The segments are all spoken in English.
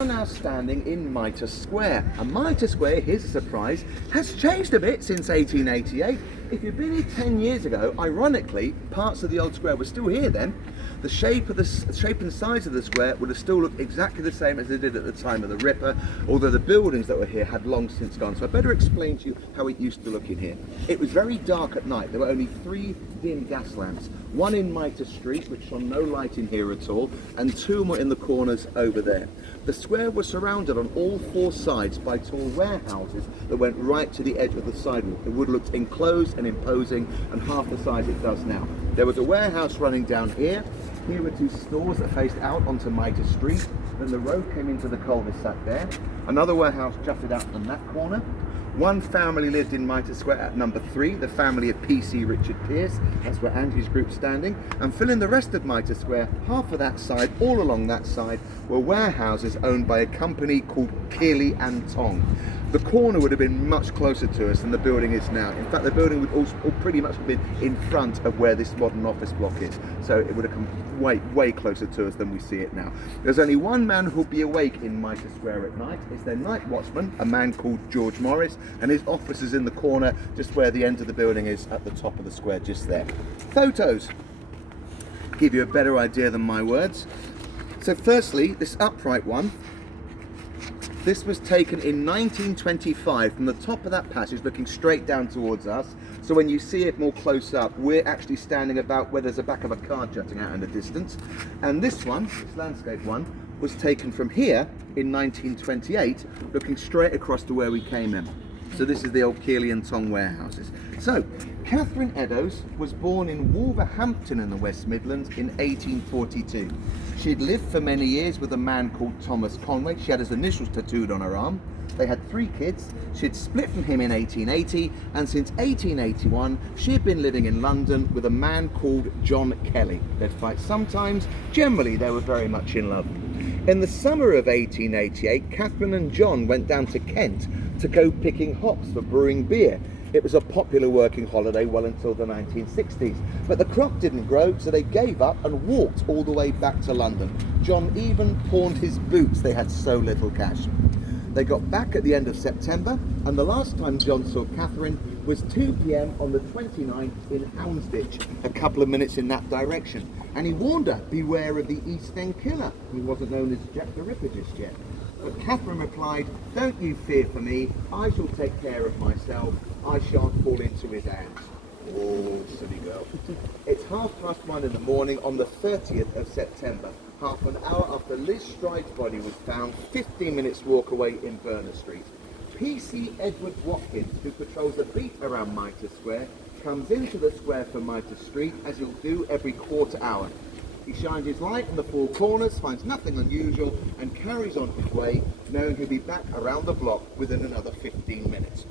We're now standing in Mitre Square, and Mitre Square, here's a surprise, has changed a bit since 1888. If you'd been here 10 years ago, ironically, parts of the old square were still here then. The shape and size of the square would have still looked exactly the same as they did at the time of the Ripper, although the buildings that were here had long since gone. So I better explain to you how it used to look in here. It was very dark at night. There were only 3 dim gas lamps, one in Mitre Street, which shone no light in here at all, and 2 more in the corners over there. The square was surrounded on all 4 sides by tall warehouses that went right to the edge of the sidewalk. The wood looked enclosed and imposing, and half the size it does now. There was a warehouse running down here. Here were 2 stores that faced out onto Mitre Street. Then the road came into the cul-de-sac there. Another warehouse jutted out from that corner. One family lived in Mitre Square at number 3, the family of P.C. Richard Pierce. That's where Angie's group's standing. And filling the rest of Mitre Square, half of that side, all along that side, were warehouses owned by a company called Kearley and Tong. The corner would have been much closer to us than the building is now. In fact, the building would also pretty much have been in front of where this modern office block is. So it would have come way closer to us than we see it now. There's only one man who'll be awake in Mitre Square at night. It's their night watchman, a man called George Morris, and his office is in the corner just where the end of the building is at the top of the square, just there. Photos give you a better idea than my words. So firstly, this upright one, this was taken in 1925 from the top of that passage looking straight down towards us. So when you see it more close up, we're actually standing about where there's the back of a car jutting out in the distance. And this one, this landscape one, was taken from here in 1928, looking straight across to where we came in. So this is the old Kearley and Tong warehouses. So, Catherine Eddowes was born in Wolverhampton in the West Midlands in 1842. She'd lived for many years with a man called Thomas Conway. She had his initials tattooed on her arm. They had 3 kids. She'd split from him in 1880, and since 1881, she had been living in London with a man called John Kelly. They'd fight sometimes. Generally, they were very much in love. In the summer of 1888, Catherine and John went down to Kent to go picking hops for brewing beer. It was a popular working holiday well until the 1960s, but the crop didn't grow, so they gave up and walked all the way back to London. John even pawned his boots, they had so little cash. They got back at the end of September, and the last time John saw Catherine was 2 p.m. on the 29th in Houndsditch, a couple of minutes in that direction. And he warned her, beware of the East End killer, who wasn't known as Jack the Ripper just yet. But Catherine replied, "Don't you fear for me, I shall take care of myself, I shan't fall into his hands." Oh, silly girl. It's 1:30 in the morning on the 30th of September, half an hour after Liz Stride's body was found, 15 minutes walk away in Berners Street. P.C. Edward Watkins, who patrols the beat around Mitre Square, comes into the square from Mitre Street, as he'll do every quarter hour. He shines his light on the 4 corners, finds nothing unusual, and carries on his way, knowing he'll be back around the block within another 15 minutes.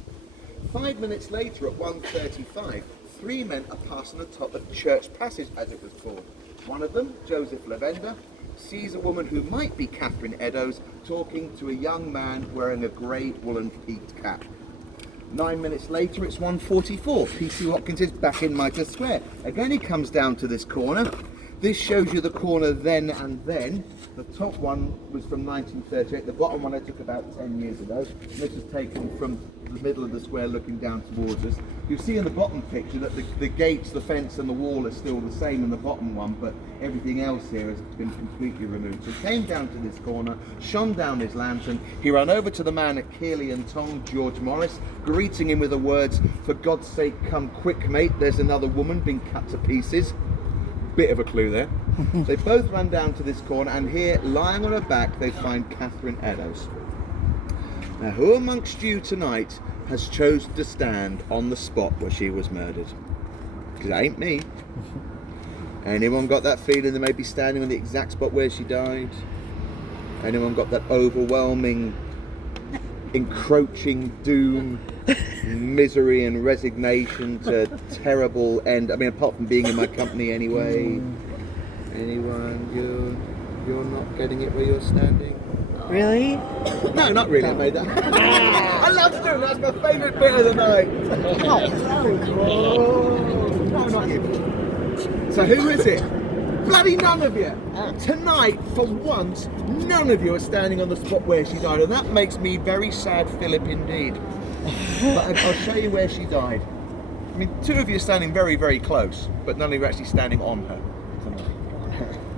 5 minutes later, at 1:35, 3 men are passing the top of Church Passage, as it was called. One of them, Joseph Lavender, sees a woman who might be Catherine Eddowes talking to a young man wearing a grey woolen peaked cap. 9 minutes later, it's 1:44. P.C. Watkins is back in Mitre Square. Again, he comes down to this corner. This shows you the corner then and then. The top one was from 1938. The bottom one I took about 10 years ago. This was taken from the middle of the square looking down towards us. You see in the bottom picture that the gates, the fence and the wall are still the same in the bottom one, but everything else here has been completely removed. So he came down to this corner, shone down his lantern. He ran over to the man at Kearley and Tong, George Morris, greeting him with the words, "For God's sake, come quick, mate. There's another woman being cut to pieces." Bit of a clue there. They both ran down to this corner, and here, lying on her back, they find Catherine Eddowes. Now, who amongst you tonight has chosen to stand on the spot where she was murdered? Because it ain't me. Anyone got that feeling they may be standing on the exact spot where she died? Anyone got that overwhelming, encroaching doom, misery and resignation to terrible end? I mean, apart from being in my company anyway. Anyone? You're not getting it where you're standing? Really? No, not really. I made that. I love doing that. That's my favourite bit of the night. Oh, no, not you. So who is it? Bloody none of you! Tonight, for once, none of you are standing on the spot where she died, and that makes me very sad, Philip, indeed. But I'll show you where she died. I mean, two of you are standing very, very close, but none of you are actually standing on her tonight.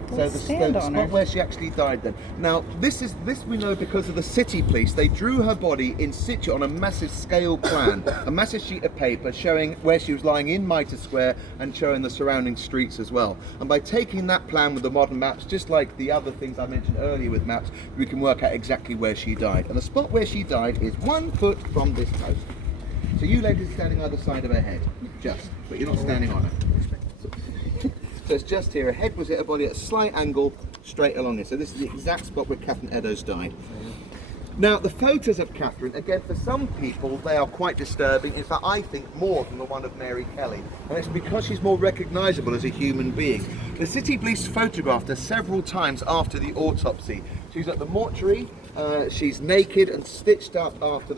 So the spot where she actually died then. Now, this we know because of the city police. They drew her body in situ on a massive scale plan, a massive sheet of paper showing where she was lying in Mitre Square and showing the surrounding streets as well. And by taking that plan with the modern maps, just like the other things I mentioned earlier with maps, we can work out exactly where she died. And the spot where she died is 1 foot from this post. So you ladies are standing either side of her head, but you're not standing on her. So it's just here. Her head was hit her body at a slight angle straight along here. So this is the exact spot where Catherine Eddowes died. Now, the photos of Catherine, again, for some people, they are quite disturbing. In fact, I think more than the one of Mary Kelly. And it's because she's more recognisable as a human being. The city police photographed her several times after the autopsy. She's at the mortuary. She's naked and stitched up after